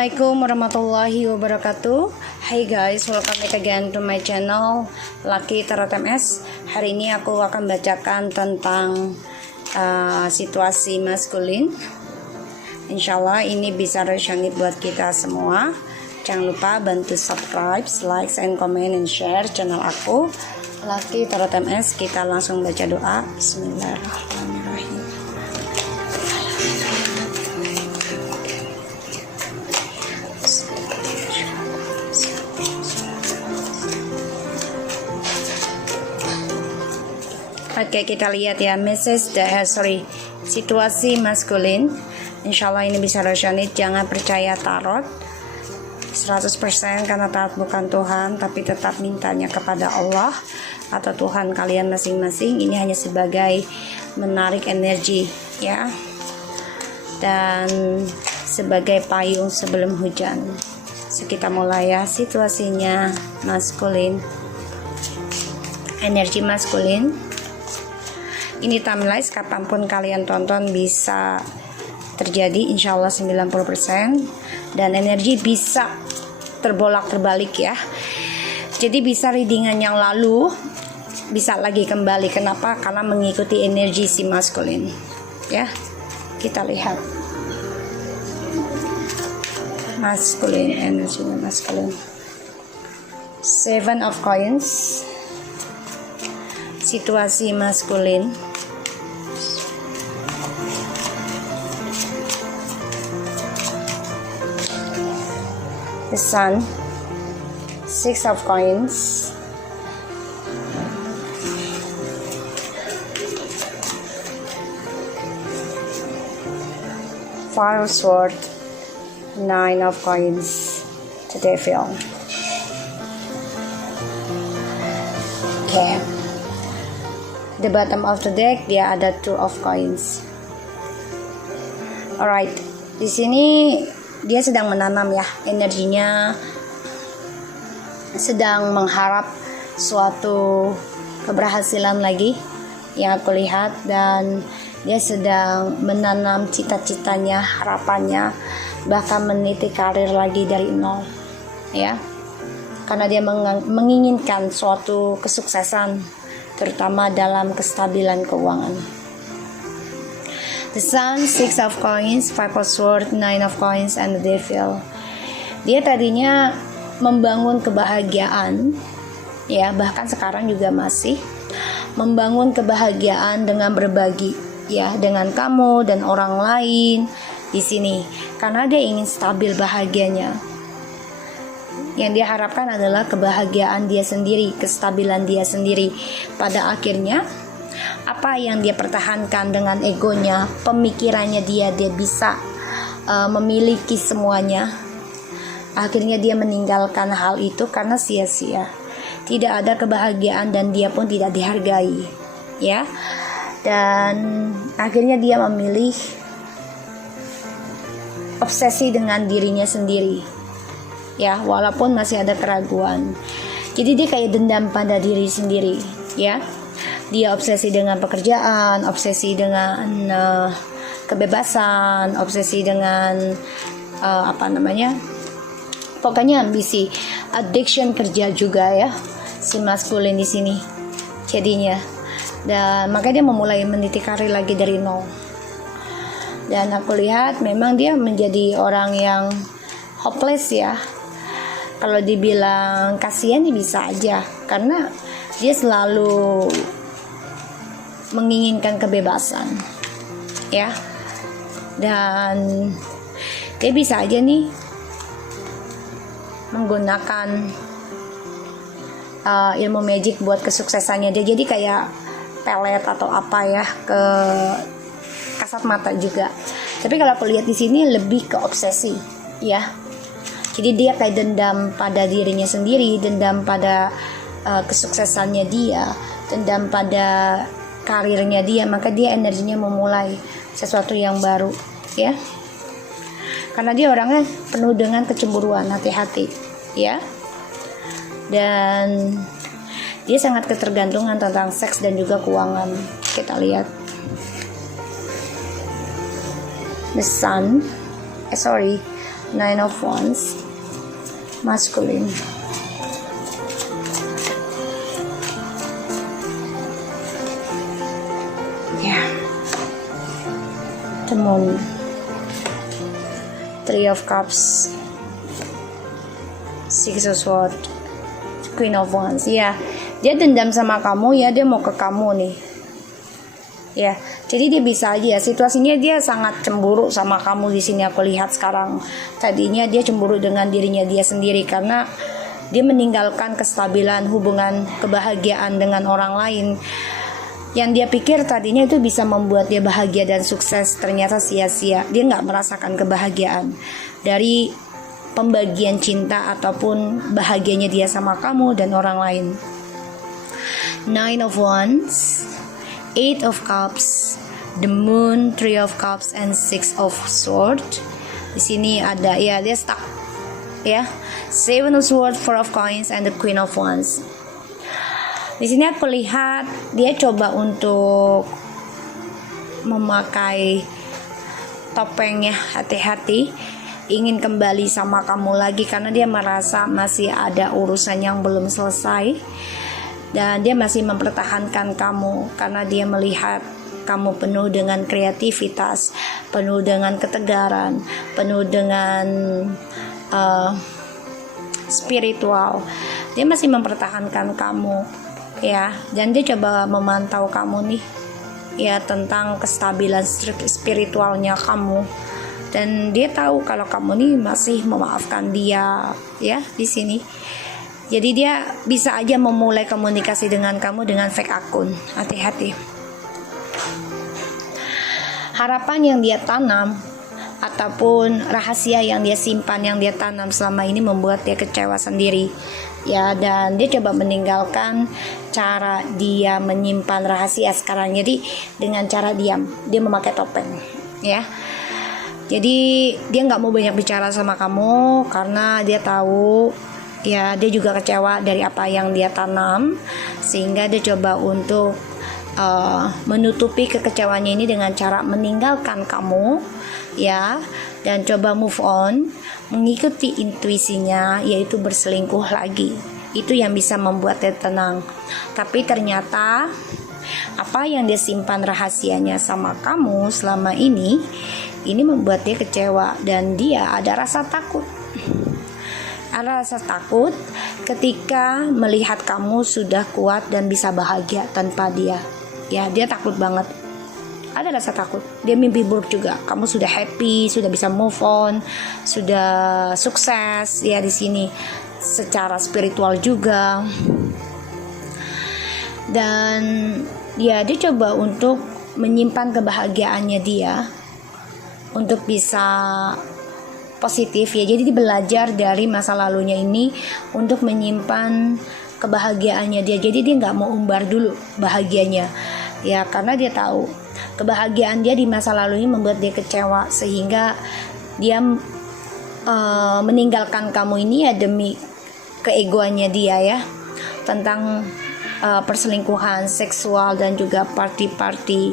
Assalamualaikum warahmatullahi wabarakatuh. Hai guys, welcome back again to my channel Lucky Tarot MS. Hari ini aku akan bacakan tentang situasi maskulin. Insyaallah ini bisa resonate buat kita semua. Jangan lupa bantu subscribe, like, and comment, and share channel aku Lucky Tarot MS. Kita langsung baca doa. Bismillahirrahmanirrahim. Oke, kita lihat ya situasi maskulin. Insyaallah ini bisa resonate. Jangan percaya tarot 100% karena tarot bukan Tuhan, tapi tetap mintanya kepada Allah atau Tuhan kalian masing-masing. Ini hanya sebagai menarik energi ya, dan sebagai payung sebelum hujan. So, kita mulai ya situasinya maskulin, energi maskulin. Ini timeline kapanpun kalian tonton bisa terjadi, insya Allah 90%. Dan energi bisa terbolak terbalik ya. Jadi bisa readingan yang lalu bisa lagi kembali. Kenapa? Karena mengikuti energi si maskulin ya. Kita lihat maskulin, energi maskulin. 7 of Coins, situasi maskulin. The Sun, 6 of Coins, Five of Swords, 9 of Coins, the Devil. Okay. The bottom of the deck dia ada 2 of Coins. Alright, di sini dia sedang menanam ya, energinya sedang mengharap suatu keberhasilan lagi yang aku lihat, dan dia sedang menanam cita-citanya, harapannya, bahkan meniti karir lagi dari nol ya, karena dia menginginkan suatu kesuksesan terutama dalam kestabilan keuangan. The Sun, 6 of Coins, 5 of Swords, 9 of Coins, and the Devil. Dia tadinya membangun kebahagiaan ya, bahkan sekarang juga masih membangun kebahagiaan dengan berbagi ya, dengan kamu dan orang lain di sini, karena dia ingin stabil bahagianya. Yang dia harapkan adalah kebahagiaan dia sendiri, kestabilan dia sendiri. Pada akhirnya apa yang dia pertahankan dengan egonya, pemikirannya dia bisa memiliki semuanya. Akhirnya dia meninggalkan hal itu karena sia-sia. Tidak ada kebahagiaan dan dia pun tidak dihargai ya. Dan akhirnya dia memilih obsesi dengan dirinya sendiri ya, walaupun masih ada keraguan. Jadi dia kayak dendam pada diri sendiri ya. Dia obsesi dengan pekerjaan, obsesi dengan kebebasan, obsesi dengan pokoknya ambisi, addiction kerja juga ya si maskulin di sini jadinya. Dan makanya dia memulai meniti karir lagi dari nol. Dan aku lihat memang dia menjadi orang yang hopeless ya. Kalau dibilang kasihan ya bisa aja, karena dia selalu menginginkan kebebasan ya, dan dia bisa aja nih menggunakan ilmu magic buat kesuksesannya dia. Jadi kayak pelet atau apa ya, ke kasat mata juga. Tapi kalau aku lihat di sini lebih ke obsesi ya. Jadi dia kayak dendam pada dirinya sendiri, dendam pada kesuksesannya dia, dendam pada karirnya dia, maka dia energinya memulai sesuatu yang baru ya, karena dia orangnya penuh dengan kecemburuan, hati-hati ya, dan dia sangat ketergantungan tentang seks dan juga keuangan. Kita lihat The Sun, Nine of Wands, masculine. Yeah. The Moon, Three of Cups, Six of Swords, Queen of Wands. Ya, dia dendam sama kamu ya, dia mau ke kamu nih. Ya, jadi dia bisa aja situasinya dia sangat cemburu sama kamu di sini aku lihat sekarang. Tadinya dia cemburu dengan dirinya dia sendiri karena dia meninggalkan kestabilan hubungan kebahagiaan dengan orang lain. Yang dia pikir tadinya itu bisa membuat dia bahagia dan sukses, ternyata sia-sia. Dia nggak merasakan kebahagiaan dari pembagian cinta ataupun bahagianya dia sama kamu dan orang lain. Nine of Wands, Eight of Cups, the Moon, Three of Cups, and Six of Swords. Di sini ada ya dia stuck ya. Seven of Swords, Four of Coins, and the Queen of Wands. Di sini aku lihat dia coba untuk memakai topengnya hati-hati, ingin kembali sama kamu lagi karena dia merasa masih ada urusan yang belum selesai dan dia masih mempertahankan kamu karena dia melihat kamu penuh dengan kreativitas, penuh dengan ketegaran, penuh dengan spiritual. Dia masih mempertahankan kamu ya, dan dia coba memantau kamu nih ya tentang kestabilan spiritualnya kamu, dan dia tahu kalau kamu nih masih memaafkan dia ya di sini. Jadi dia bisa aja memulai komunikasi dengan kamu dengan fake akun. Hati-hati. Harapan yang dia tanam ataupun rahasia yang dia simpan, yang dia tanam selama ini membuat dia kecewa sendiri ya, dan dia coba meninggalkan cara dia menyimpan rahasia sekarang. Jadi dengan cara diam, dia memakai topeng ya. Jadi dia nggak mau banyak bicara sama kamu karena dia tahu ya dia juga kecewa dari apa yang dia tanam, sehingga dia coba untuk menutupi kekecewaannya ini dengan cara meninggalkan kamu ya, dan coba move on, mengikuti intuisinya, yaitu berselingkuh lagi. Itu yang bisa membuat dia tenang. Tapi ternyata apa yang dia simpan rahasianya sama kamu selama ini membuat dia kecewa, dan dia ada rasa takut. Ada rasa takut ketika melihat kamu sudah kuat dan bisa bahagia tanpa dia. Ya, dia takut banget. Ada rasa takut. Dia mimpi buruk juga. Kamu sudah happy, sudah bisa move on, sudah sukses ya di sini secara spiritual juga. Dan ya dia coba untuk menyimpan kebahagiaannya dia untuk bisa positif ya. Jadi dia belajar dari masa lalunya ini untuk menyimpan kebahagiaannya dia. Jadi dia nggak mau umbar dulu bahagianya ya, karena dia tahu kebahagiaan dia di masa lalu ini membuat dia kecewa, sehingga dia meninggalkan kamu ini ya demi keegoannya dia ya, tentang perselingkuhan seksual dan juga party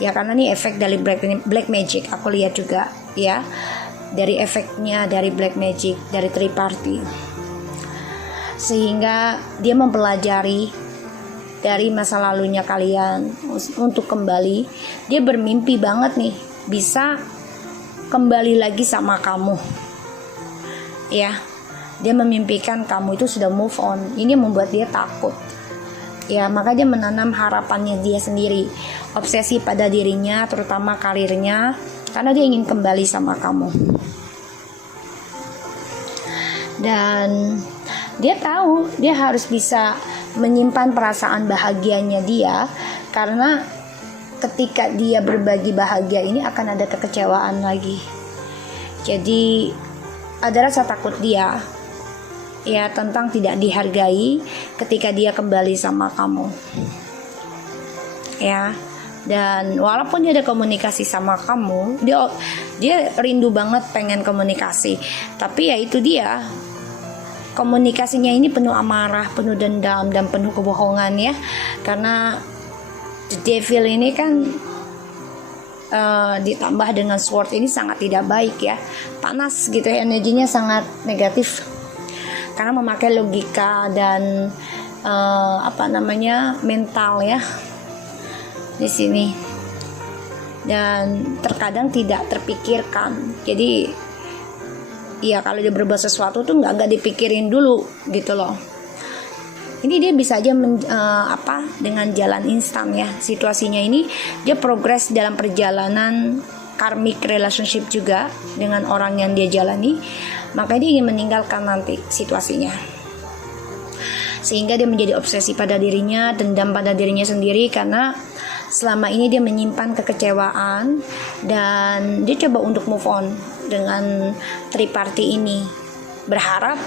ya, karena ini efek dari black magic. Aku lihat juga ya, dari efeknya dari black magic, dari three party, sehingga dia mempelajari dari masa lalunya kalian untuk kembali. Dia bermimpi banget nih bisa kembali lagi sama kamu ya. Dia memimpikan kamu itu sudah move on. Ini membuat dia takut ya, maka dia menanam harapannya dia sendiri, obsesi pada dirinya, terutama karirnya, karena dia ingin kembali sama kamu. Dan dia tahu dia harus bisa menyimpan perasaan bahagianya dia, karena ketika dia berbagi bahagia ini akan ada kekecewaan lagi. Jadi ada rasa takut dia ya tentang tidak dihargai ketika dia kembali sama kamu ya. Dan walaupun dia ada komunikasi sama kamu, dia rindu banget pengen komunikasi, tapi ya itu dia, komunikasinya ini penuh amarah, penuh dendam, dan penuh kebohongan ya. Karena the devil ini kan ditambah dengan sword ini sangat tidak baik ya, panas gitu ya, energinya sangat negatif karena memakai logika dan mental ya di sini, dan terkadang tidak terpikirkan. Jadi ya kalau dia berbuat sesuatu tuh nggak dipikirin dulu gitu loh. Ini dia bisa aja dengan jalan instan ya situasinya. Ini dia progres dalam perjalanan karmic relationship juga dengan orang yang dia jalani, makanya dia ingin meninggalkan nanti situasinya, sehingga dia menjadi obsesi pada dirinya, dendam pada dirinya sendiri karena selama ini dia menyimpan kekecewaan, dan dia coba untuk move on dengan triparty ini, berharap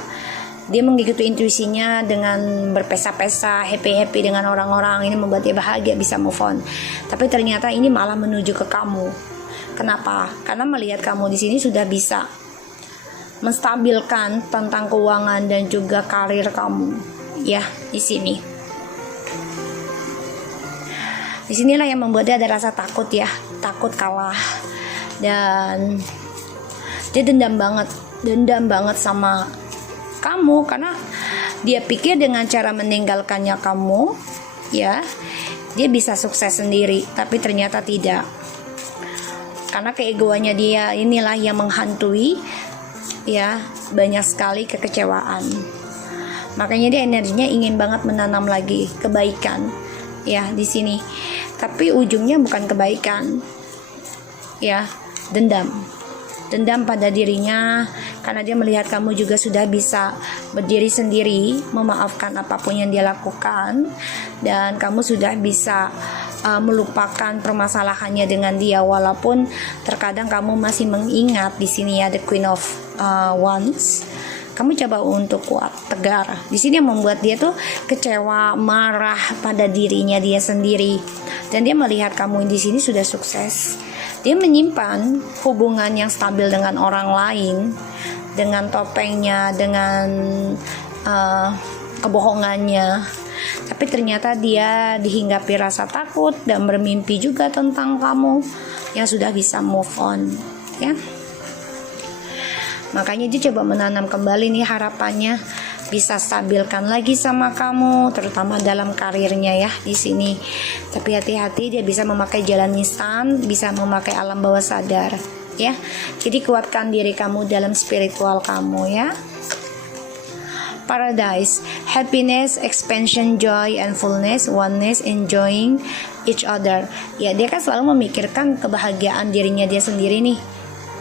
dia mengikuti intuisinya dengan berpesta-pesta, happy dengan orang-orang, ini membuat dia bahagia, bisa move on. Tapi ternyata ini malah menuju ke kamu. Kenapa? Karena melihat kamu di sini sudah bisa menstabilkan tentang keuangan dan juga karir kamu. Ya, di sini. Disinilah yang membuat dia ada rasa takut ya, takut kalah, dan dia dendam banget sama kamu karena dia pikir dengan cara meninggalkannya kamu ya dia bisa sukses sendiri, tapi ternyata tidak, karena keegoannya dia inilah yang menghantui ya banyak sekali kekecewaan. Makanya dia energinya ingin banget menanam lagi kebaikan ya di sini, tapi ujungnya bukan kebaikan ya, dendam pada dirinya karena dia melihat kamu juga sudah bisa berdiri sendiri, memaafkan apapun yang dia lakukan, dan kamu sudah bisa melupakan permasalahannya dengan dia, walaupun terkadang kamu masih mengingat. Di sini ya the Queen of Wands. Kamu coba untuk kuat, tegar. Di sini yang membuat dia tuh kecewa, marah pada dirinya dia sendiri, dan dia melihat kamu di sini sudah sukses. Dia menyimpan hubungan yang stabil dengan orang lain, dengan topengnya, dengan kebohongannya. Tapi ternyata dia dihinggapi rasa takut dan bermimpi juga tentang kamu yang sudah bisa move on ya. Makanya dia coba menanam kembali nih harapannya bisa stabilkan lagi sama kamu, terutama dalam karirnya ya di sini. Tapi hati-hati, dia bisa memakai jalan instan, bisa memakai alam bawah sadar ya. Jadi kuatkan diri kamu dalam spiritual kamu ya. Paradise, happiness, expansion, joy, and fullness, oneness, enjoying each other. Ya, dia kan selalu memikirkan kebahagiaan dirinya dia sendiri nih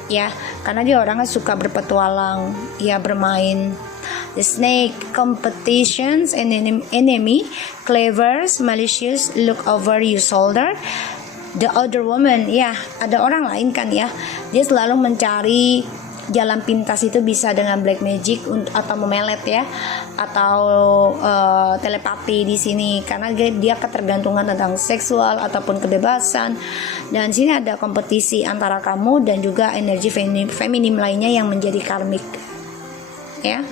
ya, karena dia orangnya suka berpetualang ya, bermain. The snake, competitions and enemy, clever, malicious, look over your shoulder. The other woman, ya ada orang lain kan ya, dia selalu mencari jalan pintas, itu bisa dengan black magic atau memelet ya, atau telepati di sini, karena dia ketergantungan tentang seksual ataupun kebebasan. Dan sini ada kompetisi antara kamu dan juga energi feminim lainnya yang menjadi karmik ya.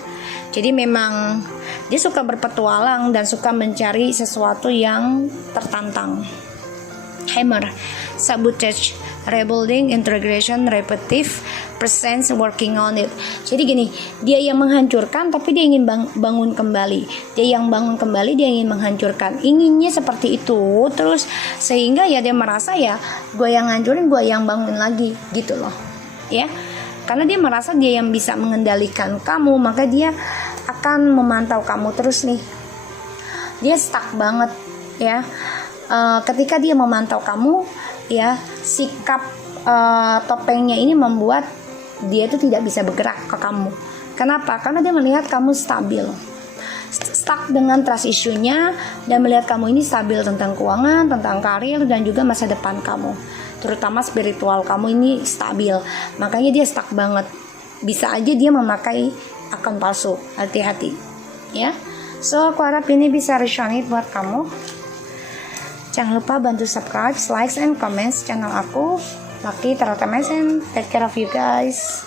Jadi memang dia suka berpetualang dan suka mencari sesuatu yang tertantang. Hammer, sabotage, rebuilding, integration, repetitive, presence, working on it. Jadi gini, dia yang menghancurkan tapi dia ingin bangun kembali. Dia yang bangun kembali, dia ingin menghancurkan. Inginnya seperti itu terus, sehingga ya dia merasa ya gue yang ngancurin, gue yang bangun lagi gitu loh ya. Karena dia merasa dia yang bisa mengendalikan kamu, maka dia akan memantau kamu terus nih. Dia stuck banget ya. Ketika dia memantau kamu ya, sikap topengnya ini membuat dia itu tidak bisa bergerak ke kamu. Kenapa? Karena dia melihat kamu stabil, stuck dengan trust issue-nya, dan melihat kamu ini stabil tentang keuangan, tentang karir, dan juga masa depan kamu, terutama spiritual kamu ini stabil. Makanya dia stuck banget. Bisa aja dia memakai akun palsu. Hati-hati ya. So aku harap ini bisa resonate buat kamu. Jangan lupa bantu subscribe, likes, and comments channel aku. Lucky Tarot MSN. Take care of you guys.